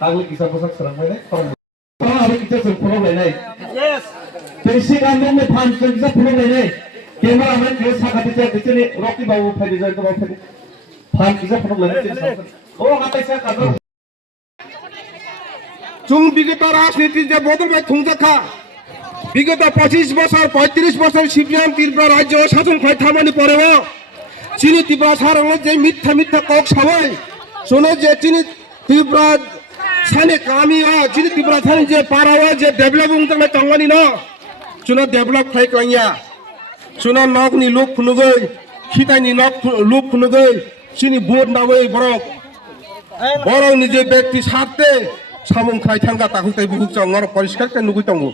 agli kisah posak serang mana kalau ada kita sepuluh lainnya yes terisi kami fan kita sepuluh lainnya kamera main kita sakat kita ni Rocky babu fadi jadi babu fadi fan kita sepuluh lainnya oh apa sih kata जों विगत राजनीति जे बदलबाय थुंजाखा विगत 25 বছর 35 বছর CPM Tripura রাজ্য শাসন খাই থামানি পরেও চিনি ত্রিপুরা সারাংলে যে মিথ্যা মিথ্যা কক সবাই শুনে যে চিনি ত্রিপুরা সানে কামি চিনি ত্রিপুরা সানে যে পারাও যে ডেভেলপিং তলে তংগানি ন শুনে ডেভেলপ খাই কইয়া শুনে নকনি লোক ফুনুগৈ খিতাইনি নক লোক ফুনুগৈ চিনি বোর্ড নাওই বরক বরং নিজে ব্যক্তি স্বার্থে সামং খাই থাঙ্গা তাকুতাই বুহুক চংর পরিষ্কার কে নুগুই তঙ্গু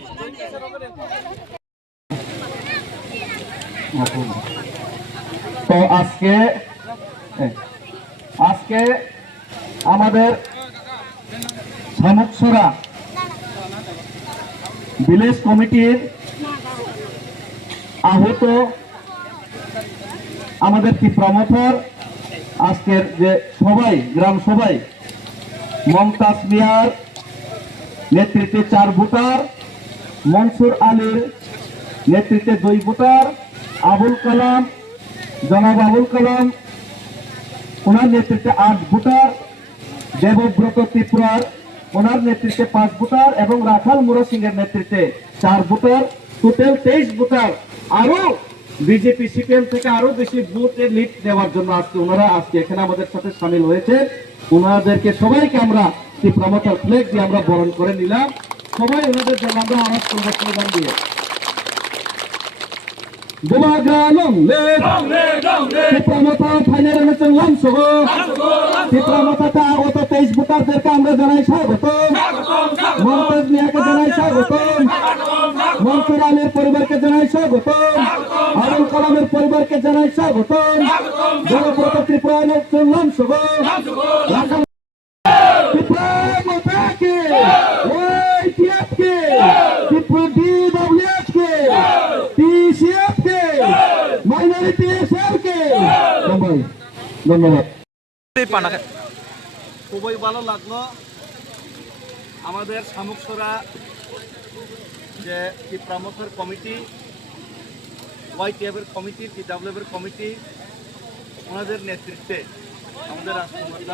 তো আজকে আমাদের সামুকসরা ভিলেজ কমিটির আহত আমাদের কি প্রমোটর আজকের যে সবাই গ্রাম সবাই মমতাজ মিয়ার নেতৃত্বে 4 ভোটার মনসুর আলীর নেতৃত্বে 2 ভোটার আবুল কালাম জনাব আবুল কালাম ওনার নেতৃত্বে 8 ভোটার দেবব্রত ত্রিপুরার ওনার নেতৃত্বে 5 ভোটার এবং রাখাল মুরা সিংহের নেতৃত্বে 4 ভোটার টোটাল 23 ভোটার আরো বিজেপি সিপিএম থেকে আরো বেশি ভোটে লিড দেওয়ার জন্য ওনারা আজকে এখানে আমাদের সাথে শামিল হয়েছে ওনাদেরকে সবাইকে আমরা ত্রিপুরা মোটর ফ্ল্যাগ দিয়ে আমরা বরণ করে নিলাম সবাই ওনাদের জন্য আমরা আওয়াজ করবো স্লোগান দিয়ে Bumagalong le Tsipramo ফাইনাল অনুষ্ঠান লামসহ ত্রিপুরা তে আগত 23 ভোটারদেরকে আমরা জানাই স্বাগতম মমতাজ মিয়াকে জানাই স্বাগতম মনসুর আলীর পরিবারকে জানাই স্বাগতম আবুল কালামের পরিবারকে জানাই স্বাগতম জনপ্রত ত্রিপুরা অনুষ্ঠান লামসহ ত্রিপুরাকে ওই টিএফকে ত্রিপুরা ডিডব্লিউএসকে টিসিএফকে মাইনরিটি এসএলকে ধন্যবাদ খুবই ভালো লাগলো আমাদের সামুকসরা যে ত্রিপুরা কমিটি ওয়াইটিএফের কমিটি টিডব্লিউএফের কমিটি ওনাদের নেতৃত্বে আমাদের রাষ্ট্রমন্ত্রী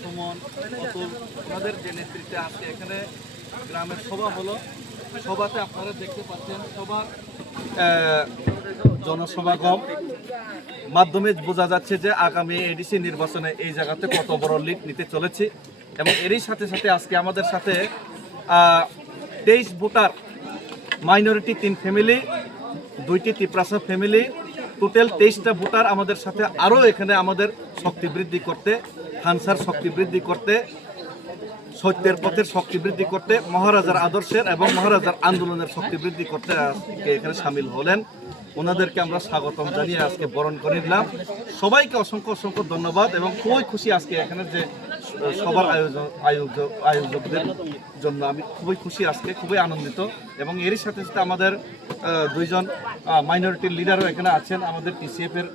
সুমন অতুল ওনাদের যে নেতৃত্বে আজকে এখানে গ্রামের সভা হলো সভাতে আপনারা দেখতে পাচ্ছেন সবার জনসমাগম মাধ্যমে বোঝা যাচ্ছে যে আগামী এডিসি নির্বাচনে এই জায়গাতে কত বড় লিড নিতে চলেছি এবং এরই সাথে সাথে আজকে আমাদের সাথে 23 ভোটার মাইনরিটি 3 ফ্যামিলি 2টি ত্রিপ্রাসা ফ্যামিলি টোটাল 23টা ভোটার আমাদের সাথে আরও এখানে আমাদের শক্তি বৃদ্ধি করতে হানসার শক্তি বৃদ্ধি করতে সত্যের পথের শক্তি বৃদ্ধি করতে মহারাজার আদর্শের এবং মহারাজার আন্দোলনের শক্তি বৃদ্ধি করতে আজকে এখানে সামিল হলেন ওনাদেরকে আমরা স্বাগতম জানিয়ে আজকে বরণ করে নিলাম সবাইকে অসংখ্য অসংখ্য ধন্যবাদ এবং খুবই খুশি আজকে এখানে যে সবার আয়োজকদের জন্য আমি খুবই খুশি আজকে খুবই আনন্দিত এবং এরই সাথে সাথে আমাদের 2 জন মাইনরিটির লিডারও এখানে আছেন আমাদের টিসিএফের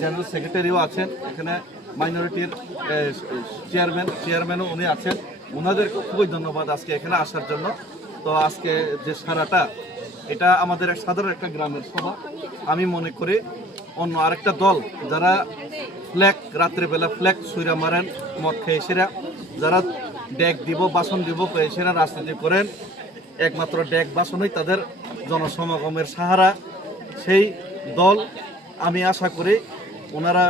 জেনারেল সেক্রেটারিও আছেন এখানে মাইনরিটির চেয়ারম্যানও উনি আছেন ওনাদেরকে খুবই ধন্যবাদ আজকে এখানে আসার জন্য তো আজকে যে সারাটা এটা আমাদের সাধারণ একটা গ্রামের সভা আমি মনে করি অন্য আরেকটা দল যারা ফ্ল্যাগ রাত্রেবেলা ফ্ল্যাগ সুইরা মারেন মদ খেয়ে সেরা যারা ডেক দিব বাসন দিব সেরা রাজনীতি করেন একমাত্র ডেক বাসনই তাদের জনসমাগমের সাহারা সেই দল আমি আশা করি ওনারা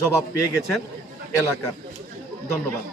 জবাব পেয়ে গেছেন এলাকার ধন্যবাদ